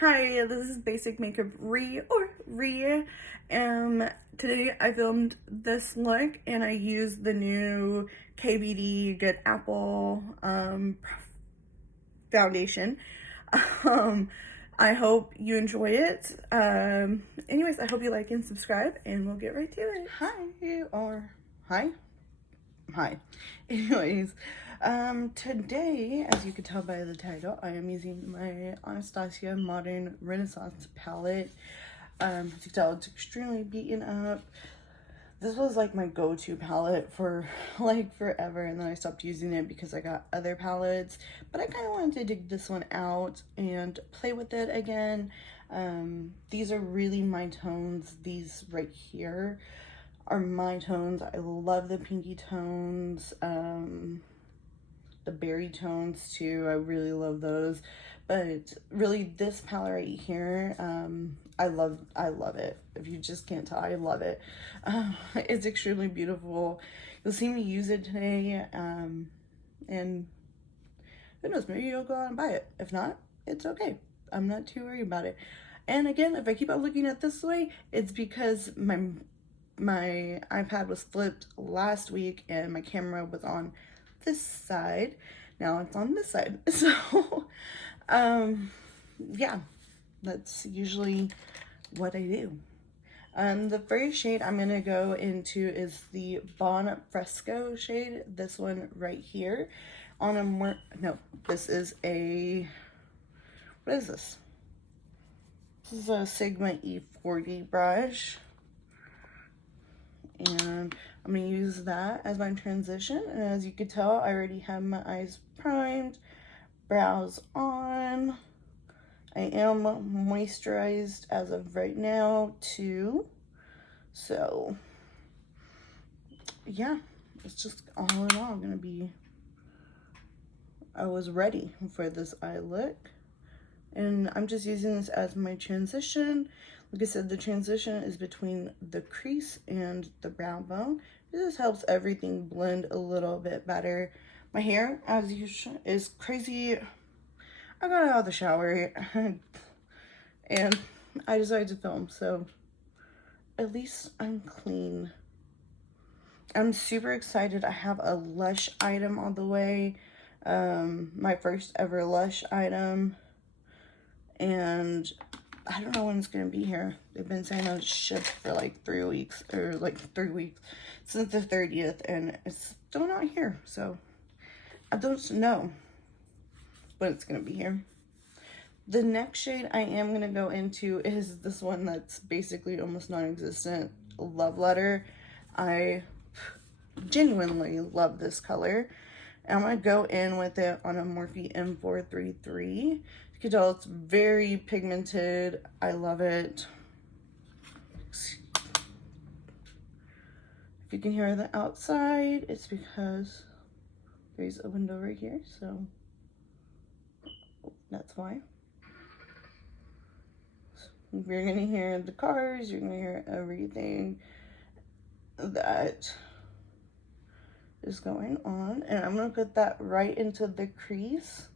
Hi, this is Basic Makeup Re. Today I filmed this look and I used the new KVD Good Apple foundation. Um, I hope you enjoy it. Anyways, I hope you like and subscribe, and we'll get right to it. Hi. Anyways, today, as you can tell by the title, I am using my Anastasia Modern Renaissance palette. As you can tell, it's extremely beaten up. This was like my go-to palette for like forever, and then I stopped using it because I got other palettes, but I kind of wanted to dig this one out and play with it again. These are really my tones. These right here are my tones. I love the pinky tones, the berry tones too. I really love those. But really, this palette right here, I love it. If you just can't tell, I love it. It's extremely beautiful. You'll see me use it today, and who knows, maybe you'll go out and buy it. If not, it's okay. I'm not too worried about it. And again, if I keep on looking at this way, it's because my iPad was flipped last week and my camera was on this side. Now it's on this side. So, yeah, that's usually what I do. The first shade I'm going to go into is the Bon Fresco shade. This one right here. This is what is this? This is a Sigma E40 brush. And I'm going to use that as my transition. And as you can tell, I already have my eyes primed, brows on. I am moisturized as of right now too. So yeah, it's just all in all going to be, I was ready for this eye look. And I'm just using this as my transition. Like I said, the transition is between the crease and the brow bone. This helps everything blend a little bit better. My hair, as usual, is crazy. I got out of the shower and I decided to film, so at least I'm clean. I'm super excited. I have a Lush item on the way. My first ever Lush item. And I don't know when it's going to be here. They've been saying it'll ship for like 3 weeks, or like 3 weeks since the 30th, and it's still not here. So I don't know when it's going to be here. The next shade I am going to go into is this one that's basically almost non-existent, Love Letter. I genuinely love this color. And I'm going to go in with it on a Morphe M433. You can tell it's very pigmented. I love it. If you can hear the outside, it's because there's a window right here, so that's why. You're going to hear the cars, you're going to hear everything that is going on. And I'm going to put that right into the crease,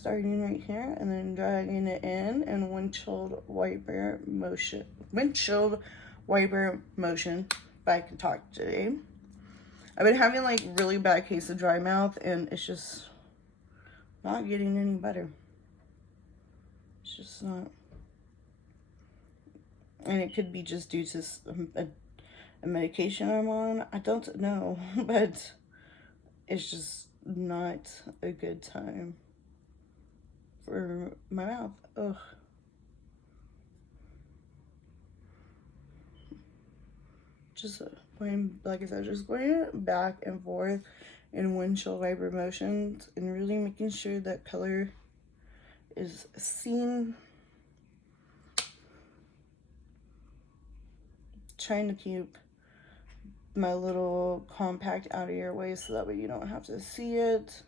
starting right here, and then dragging it in and windshield wiper motion. If I can talk today. I've been having like really bad case of dry mouth, and it's just not getting any better. It's just not. And it could be just due to a medication I'm on. I don't know, but it's just not a good time for my mouth. Ugh. Just going, like I said, just going back and forth in windshield wiper motions and really making sure that color is seen. Trying to keep my little compact out of your way so that way you don't have to see it.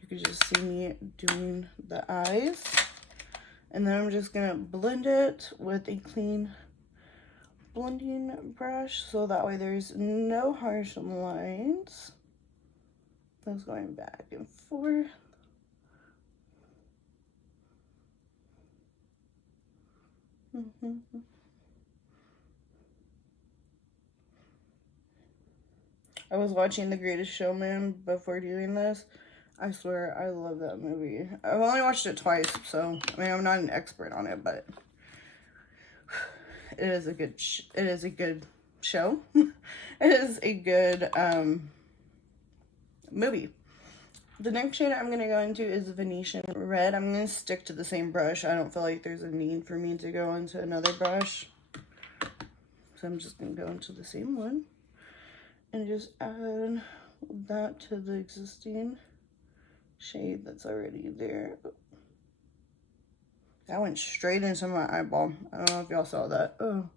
You can just see me doing the eyes. And then I'm just gonna blend it with a clean blending brush so that way there's no harsh lines. That's going back and forth. I was watching The Greatest Showman before doing this. I swear, I love that movie. I've only watched it twice, so I mean, I'm not an expert on it, but it is a good. It is a good show. It is a good movie. The next shade I'm going to go into is Venetian Red. I'm going to stick to the same brush. I don't feel like there's a need for me to go into another brush. So I'm just going to go into the same one. And just add that to the existing shade that's already there. That went straight into my eyeball. I don't know if y'all saw that. Oh,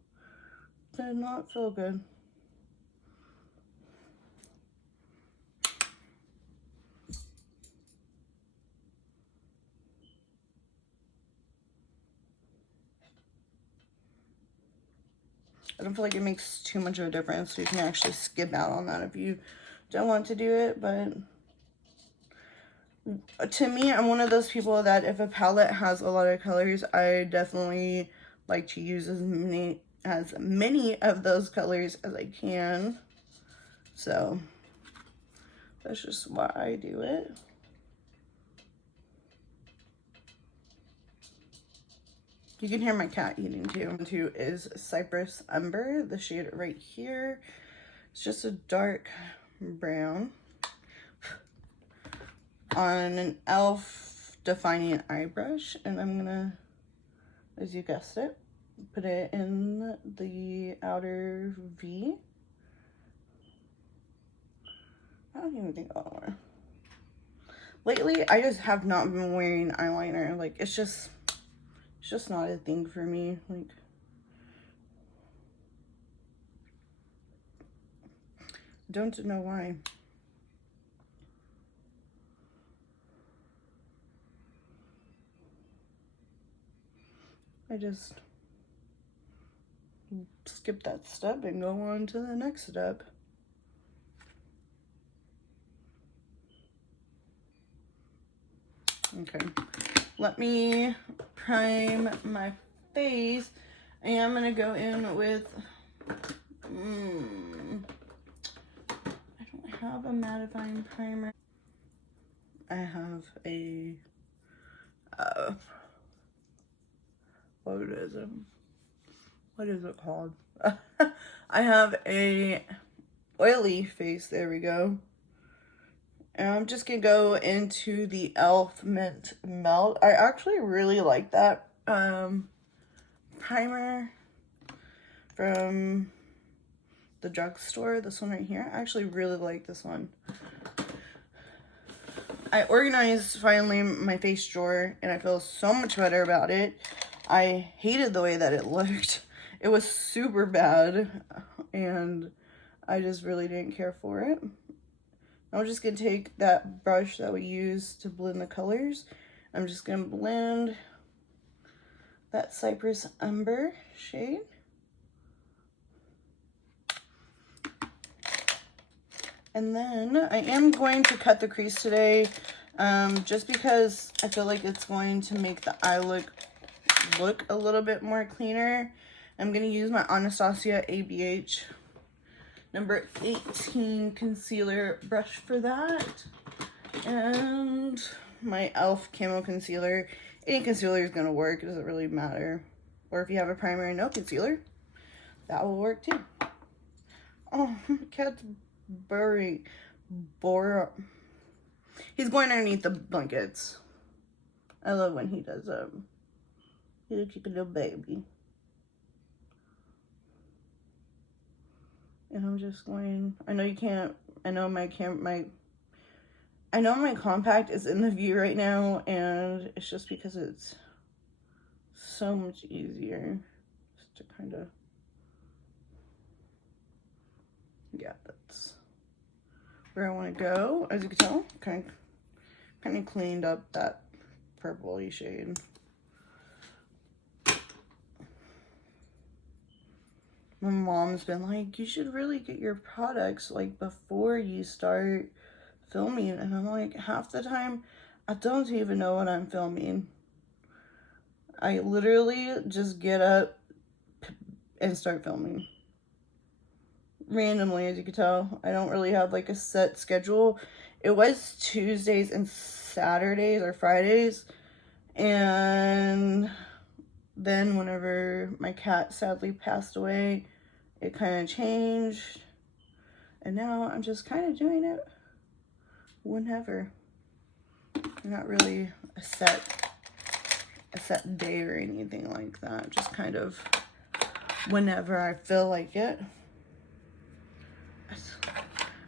did not feel good. I don't feel like it makes too much of a difference, so you can actually skip out on that if you don't want to do it. But to me, I'm one of those people that if a palette has a lot of colors, I definitely like to use as many of those colors as I can. So that's just why I do it. You can hear my cat eating too. Two is Cypress Umber, the shade right here. It's just a dark brown on an e.l.f. defining eye brush, and I'm gonna, as you guessed it, put it in the outer V. I don't even think I'll wear. Lately, I just have not been wearing eyeliner. Like, it's just not a thing for me. Like, don't know why. I just skip that step and go on to the next step. Okay, let me prime my face. I am gonna go in with, I don't have a mattifying primer. I have a, what is it called? I have a oily face, there we go. And I'm just gonna go into the e.l.f. Mint Melt. I actually really like that primer from the drugstore. This one right here. I actually really like this one. I organized finally my face drawer and I feel so much better about it. I hated the way that it looked. It was super bad and I just really didn't care for it. I'm just going to take that brush that we use to blend the colors. I'm just going to blend that Cypress Umber shade. And then I am going to cut the crease today just because I feel like it's going to make the eye look a little bit more cleaner. I'm going to use my Anastasia ABH number 18 concealer brush for that, and my e.l.f. camo concealer. Any concealer is going to work, it doesn't really matter. Or if you have a primer and no concealer, that will work too. Oh, my cat's he's going underneath the blankets. I love when he does that. He's a cute little baby. And I'm just going, I know you can't, I know my compact is in the view right now, and it's just because it's so much easier just to kind of, yeah, that's where I want to go. As you can tell, kind of cleaned up that purple-y shade. My mom's been like, you should really get your products like before you start filming. And I'm like, half the time, I don't even know what I'm filming. I literally just get up and start filming. Randomly, as you can tell. I don't really have like a set schedule. It was Tuesdays and Saturdays or Fridays. And then whenever my cat sadly passed away, it kind of changed. And now I'm just kind of doing it whenever. Not really a set day or anything like that. Just kind of whenever I feel like it.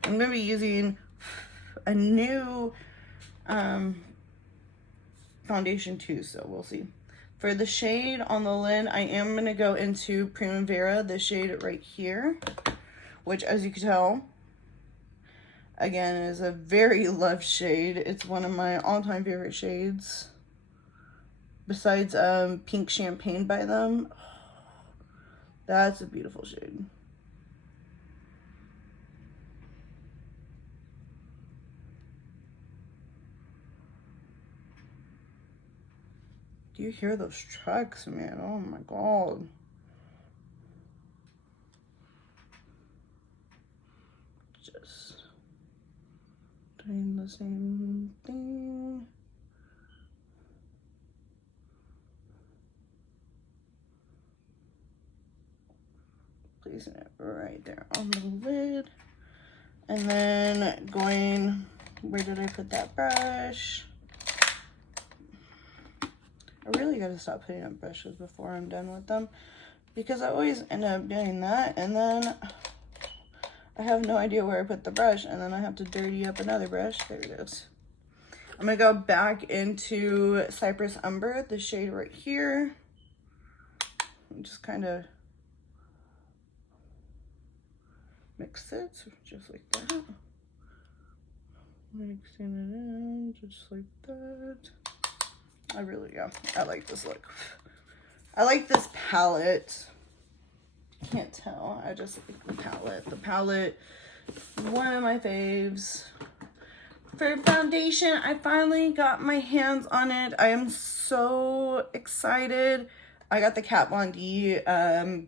I'm going to be using a new foundation too, so we'll see. For the shade on the lid, I am going to go into Primavera, the shade right here, which, as you can tell, again, is a very loved shade. It's one of my all-time favorite shades. Besides Pink Champagne by them. That's a beautiful shade. Do you hear those trucks, man? Oh my god. Just doing the same thing. Placing it right there on the lid. And then going, where did I put that brush? I really gotta stop putting up brushes before I'm done with them, because I always end up doing that and then I have no idea where I put the brush and then I have to dirty up another brush. There it is. I'm gonna go back into Cypress Umber, the shade right here. And just kind of mix it just like that. Mixing it in just like that. I like this look. I like this palette. Can't tell. I just like the palette. The palette, one of my faves. For foundation, I finally got my hands on it. I am so excited. I got the Kat Von D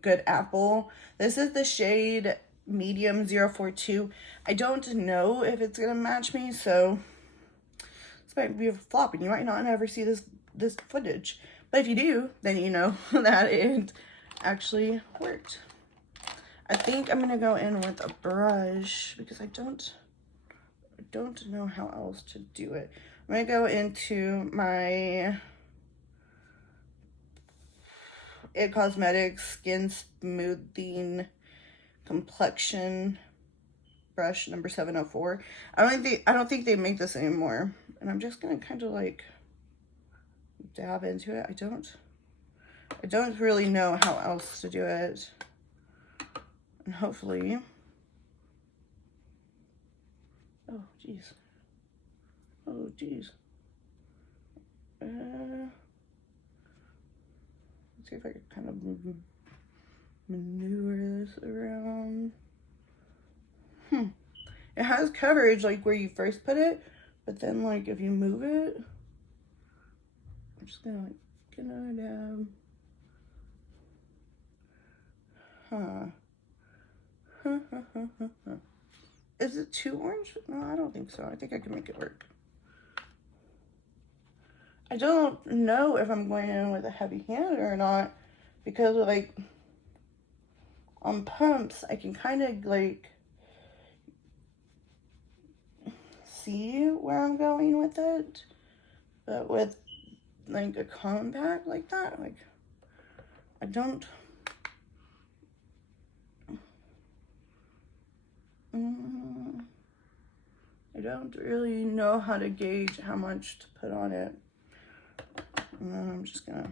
Good Apple. This is the shade Medium 042. I don't know if it's gonna match me, so this might be a flop and you might not ever see this footage. But if you do, then you know that it actually worked. I think I'm gonna go in with a brush because I don't know how else to do it. I'm gonna go into my It Cosmetics Skin Smoothing Complexion brush number 704. I don't think they make this anymore. And I'm just gonna kind of like dab into it. I don't really know how else to do it. And hopefully, oh geez. Let's see if I can kind of maneuver this around. It has coverage like where you first put it, but then like if you move it, I'm just gonna like get another dab. Is it too orange? No, I don't think so. I think I can make it work. I don't know if I'm going in with a heavy hand or not, because like on pumps, I can kind of like see where I'm going with it, but with like a compact like that, like I don't really know how to gauge how much to put on it. And then I'm just gonna,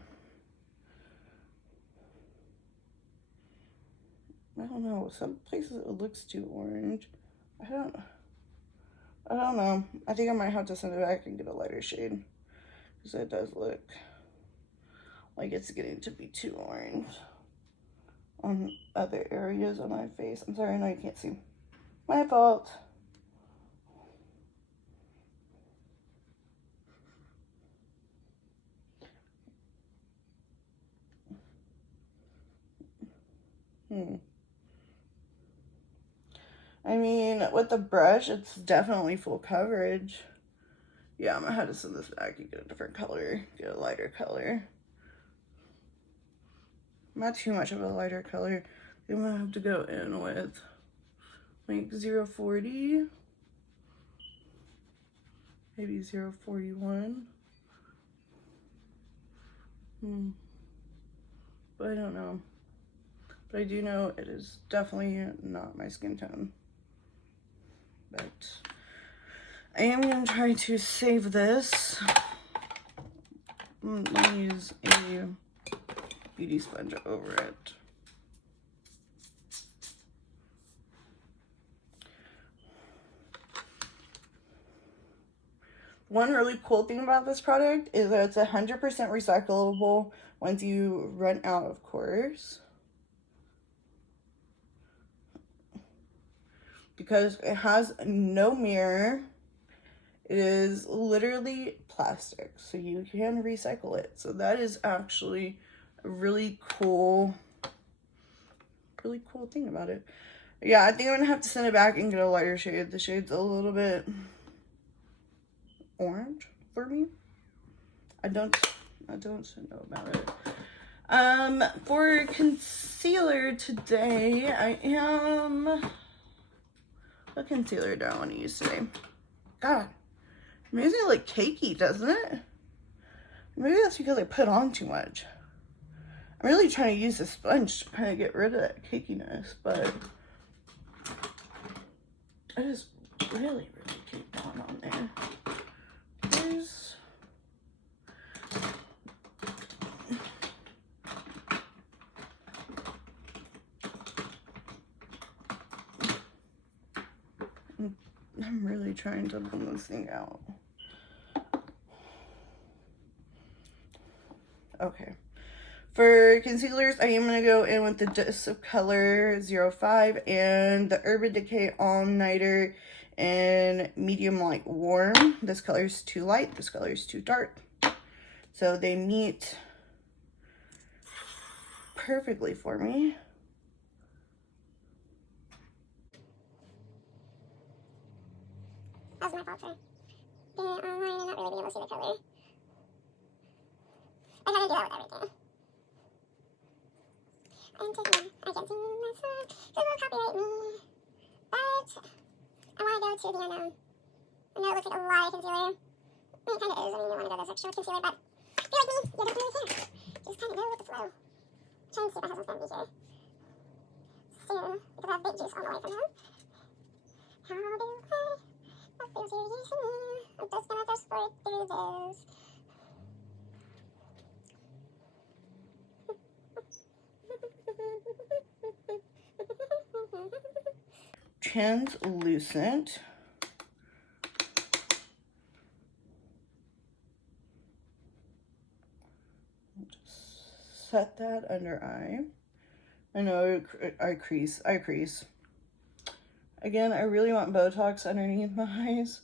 I don't know, some places it looks too orange. I don't know. I think I might have to send it back and get a lighter shade, because it does look like it's getting to be too orange on other areas of my face. I'm sorry, I know you can't see. My fault. I mean, with the brush, it's definitely full coverage. Yeah, I'm gonna have to send this back and get a different color, get a lighter color. Not too much of a lighter color. I'm gonna have to go in with like 040, maybe 041. But I don't know. But I do know it is definitely not my skin tone. But I am going to try to save this. Let me use a beauty sponge over it. One really cool thing about this product is that it's 100% recyclable once you run out, of course. Because it has no mirror. It is literally plastic, so you can recycle it. So that is actually a really cool thing about it. Yeah, I think I'm gonna have to send it back and get a lighter shade. The shade's a little bit orange for me. I don't know about it. For concealer today, what concealer do I want to use today? God, it makes me look cakey, doesn't it? Maybe that's because I put on too much. I'm really trying to use a sponge to kind of get rid of that cakiness, but I just really keep on there. I'm really trying to blend this thing out. Okay. For concealers, I am going to go in with the Dust of Color 05 and the Urban Decay All Nighter in Medium Light Warm. This color is too light. This color is too dark. So they meet perfectly for me. That was my fault for being online and not really being able to see the color. I gotta do that with everything. I'm taking, I can't see my phone, because it will copyright me. But I want to go to the unknown. I know it looks like a lot of concealer. I mean, it kind of is. I mean, you want to go this extra with concealer, but if you're like me, you don't really care. Just kind of go with the flow. I'm trying to see if my husband's going to be here soon, because I have big juice on the way from home. How do I? I'm just gonna just work through this. Translucent. Just set that under eye. I know I crease. Again, I really want Botox underneath my eyes,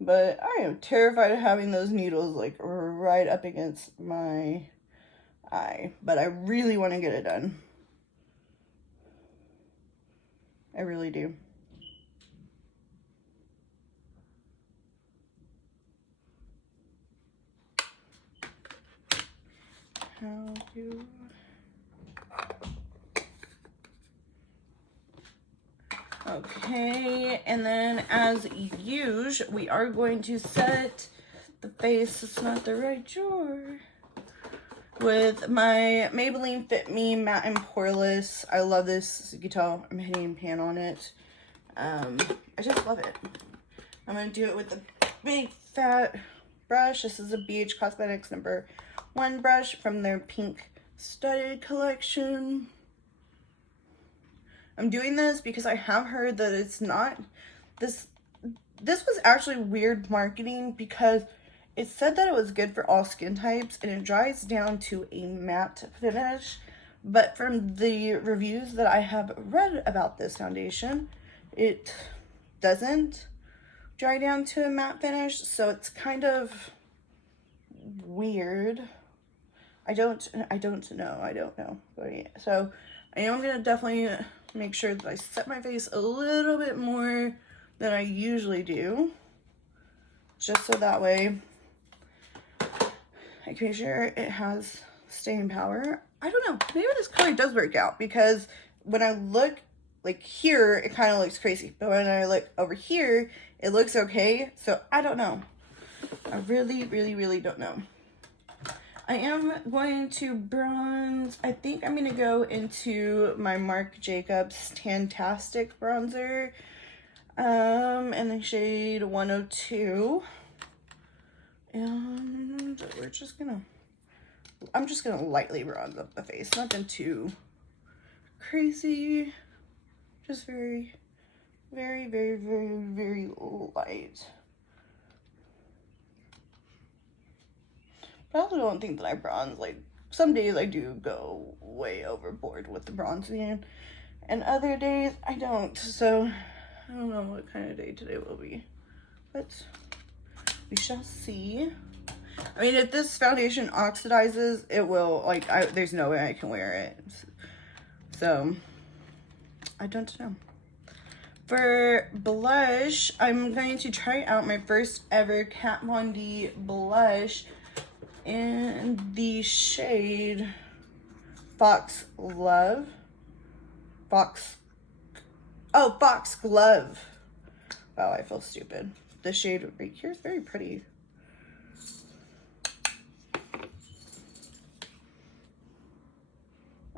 but I am terrified of having those needles like right up against my eye. But I really want to get it done. I really do. How do... Okay, and then as usual, we are going to set the face, it's not the right drawer, with my Maybelline Fit Me Matte and Poreless. I love this. As you can tell, I'm hitting pan on it. I just love it. I'm going to do it with the big fat brush. This is a BH Cosmetics #1 brush from their pink studded collection. I'm doing this because I have heard that it's not, this was actually weird marketing because it said that it was good for all skin types and it dries down to a matte finish. But from the reviews that I have read about this foundation, it doesn't dry down to a matte finish. So it's kind of weird. I don't know. But yeah, so I am gonna definitely make sure that I set my face a little bit more than I usually do, just so that way I can make sure it has staying power. I don't know, maybe this color does work out, because when I look like here, it kind of looks crazy, but when I look over here, it looks okay. So I don't know. I really don't know. I am going to bronze. I think I'm gonna go into my Marc Jacobs Tantastic bronzer, in the shade 102, and I'm just gonna lightly bronze up the face, nothing too crazy, just very light. But I also don't think that I bronze, like, some days I do go way overboard with the bronzing, and other days I don't. So I don't know what kind of day today will be, but we shall see. I mean, if this foundation oxidizes, it will, like, there's no way I can wear it. So I don't know. For blush, I'm going to try out my first ever Kat Von D blush in the shade Fox Glove. Wow, I feel stupid. The shade right here is very pretty.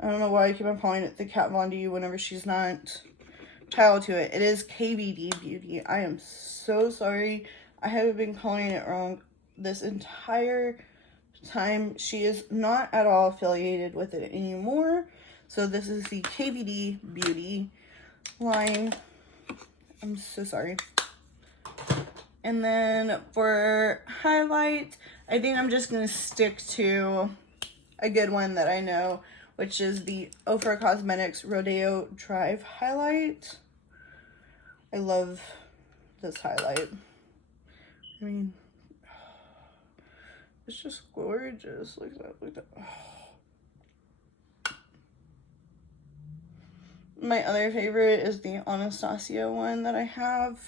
I don't know why I keep on calling it the Kat Von D whenever she's not titled to it. It is KVD Beauty. I am so sorry. I have been calling it wrong this entire time. She is not at all affiliated with it anymore. So this is the KVD Beauty line. I'm so sorry. And then for highlight, I think I'm just going to stick to a good one that I know, which is the Ofra Cosmetics Rodeo Drive highlight. I love this highlight. I mean, it's just gorgeous. Look at that. My other favorite is the Anastasia one that I have.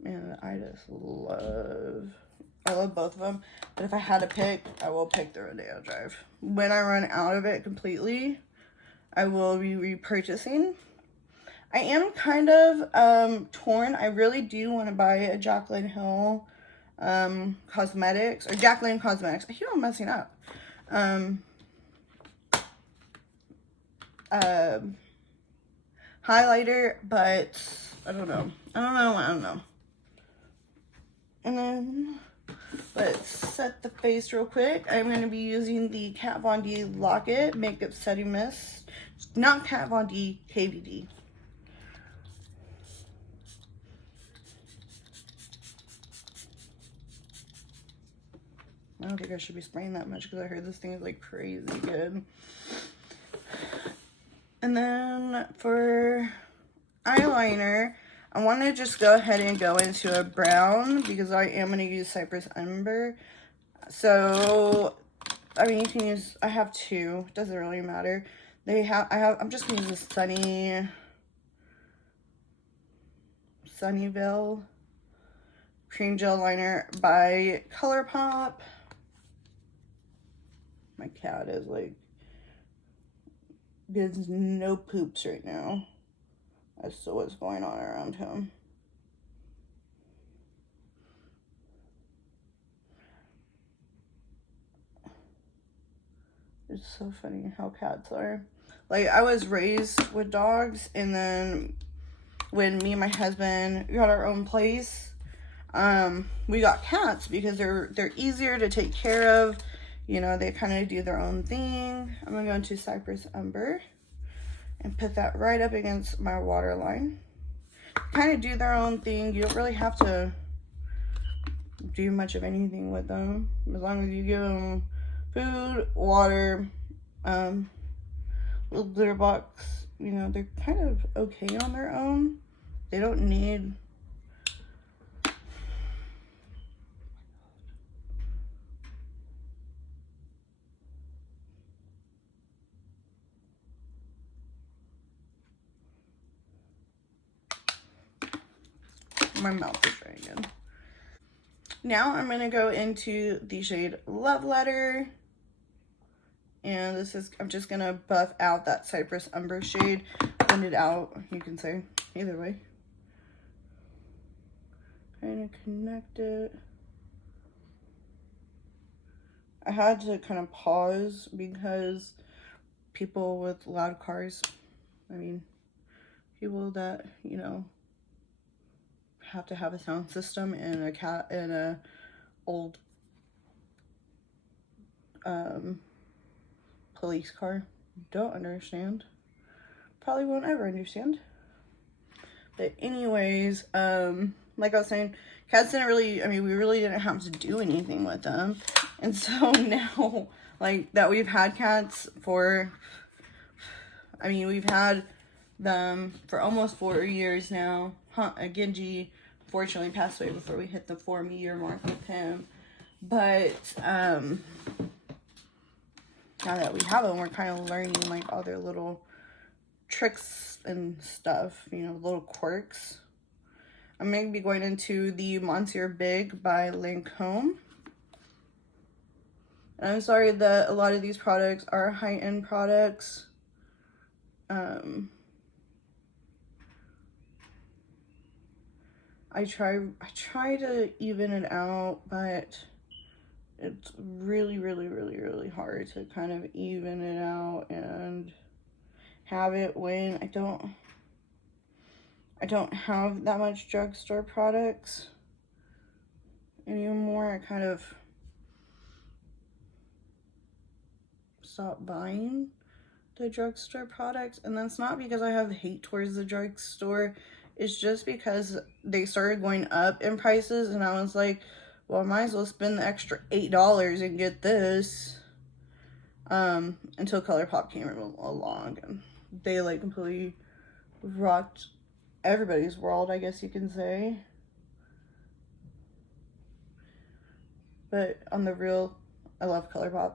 Man, I love both of them. But if I had to pick, I will pick the Rodeo Drive. When I run out of it completely, I will be repurchasing. I am kind of torn. I really do want to buy a Jaclyn Hill Cosmetics, or Jaclyn Cosmetics. I keep on messing up. Highlighter, but I don't know. And then let's set the face real quick. I'm going to be using the Kat Von D Lock-It Makeup Setting Mist. Not Kat Von D, KVD. I don't think I should be spraying that much because I heard this thing is like crazy good. And then for eyeliner, I want to just go ahead and go into a brown because I am going to use Cypress Umber. So, I mean, you can use, I have two, doesn't really matter. I'm just going to use the Sunnyvale Cream Gel Liner by ColourPop. My cat is like, gives no poops right now as to what's going on around him. It's so funny how cats are. Like, I was raised with dogs, and then when me and my husband got our own place, we got cats because they're easier to take care of. You know, they kind of do their own thing. I'm going to go into Cypress Umber and put that right up against my waterline. Kind of do their own thing. You don't really have to do much of anything with them. As long as you give them food, water, little glitter box. You know, they're kind of okay on their own. They don't need My mouth is dry again. Now I'm going to go into the shade Love Letter. And this is, I'm just going to buff out that Cypress Umber shade. Blend it out, you can say, either way. Kind of connect it. I had to kind of pause because people with loud cars, I mean, people that, you know, have to have a sound system in a old police car don't understand. Probably won't ever understand. But anyways, like I was saying, cats didn't really, I mean, we really didn't have to do anything with them. And so now, like, that we've had cats for, I mean, we've had them for almost 4 years now. Genji fortunately passed away before we hit the 4-year mark with him. But, now that we have them, we're kind of learning, like, all their little tricks and stuff, you know, little quirks. I'm going to be going into the Monsieur Big by Lancome. And I'm sorry that a lot of these products are high-end products. I try to even it out, but it's really, really, really, really hard to kind of even it out and have it when I don't have that much drugstore products anymore. I kind of stopped buying the drugstore products, and that's not because I have hate towards the drugstore. It's just because they started going up in prices, and I was like, well, I might as well spend the extra $8 and get this. Until ColourPop came along, and they like completely rocked everybody's world, I guess you can say. But on the real, I love ColourPop.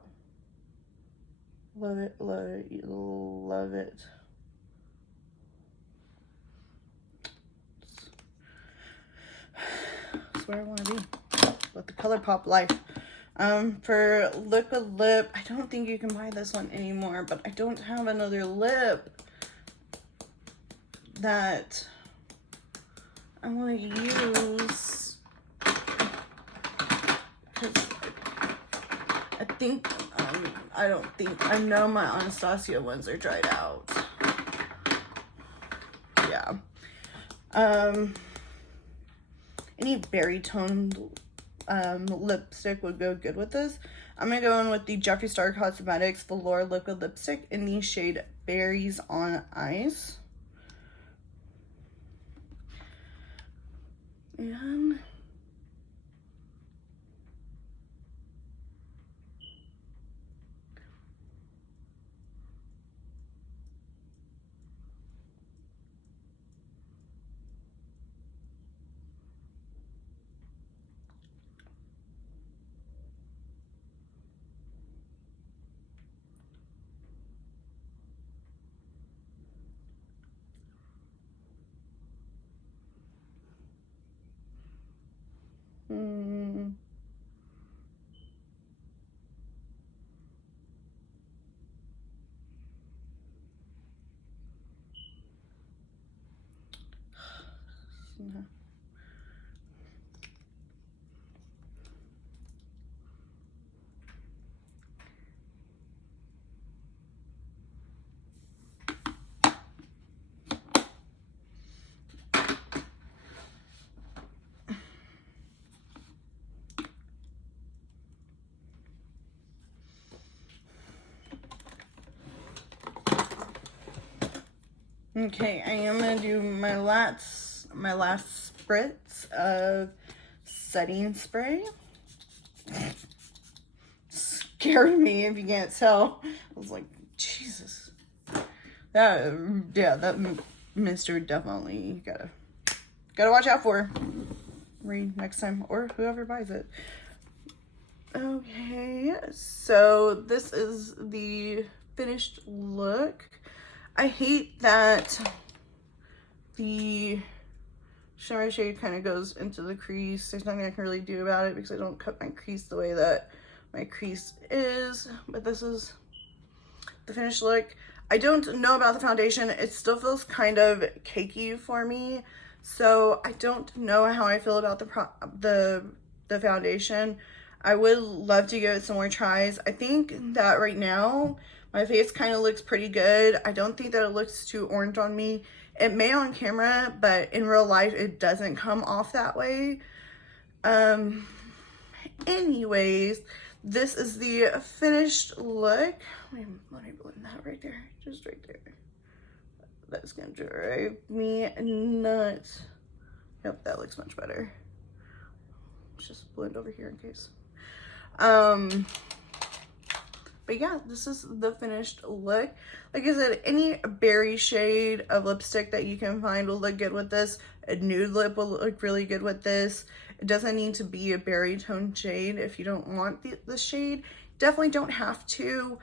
Love it, love it, love it. That's where I want to be. With the ColourPop life. For liquid lip, I don't think you can buy this one anymore, but I don't have another lip that I want to use, because I know my Anastasia ones are dried out. Yeah. Any berry toned lipstick would go good with this. I'm gonna go in with the Jeffree Star Cosmetics Velour Liquid Lipstick in the shade Berries on Ice. And okay, I am gonna do my last spritz of setting spray. Scared me, if you can't tell. I was like, Jesus. That mister definitely gotta watch out for. Read next time, or whoever buys it. Okay, so this is the finished look. I hate that the shimmer shade kind of goes into the crease. There's nothing I can really do about it because I don't cut my crease the way that my crease is. But this is the finished look. I don't know about the foundation. It still feels kind of cakey for me. So I don't know how I feel about the foundation. I would love to give it some more tries. I think that right now my face kind of looks pretty good. I don't think that it looks too orange on me. It may on camera, but in real life it doesn't come off that way. Anyways, this is the finished look. Let me blend that right there, just right there. That's gonna drive me nuts. Yep, that looks much better. Let's just blend over here in case. But yeah, this is the finished look. Like I said, any berry shade of lipstick that you can find will look good with this. A nude lip will look really good with this. It doesn't need to be a berry tone shade if you don't want the shade. Definitely don't have to.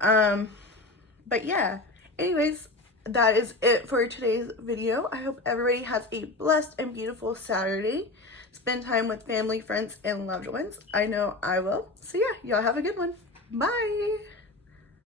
But yeah, anyways, that is it for today's video. I hope everybody has a blessed and beautiful Saturday. Spend time with family, friends, and loved ones. I know I will. So yeah, y'all have a good one. Bye.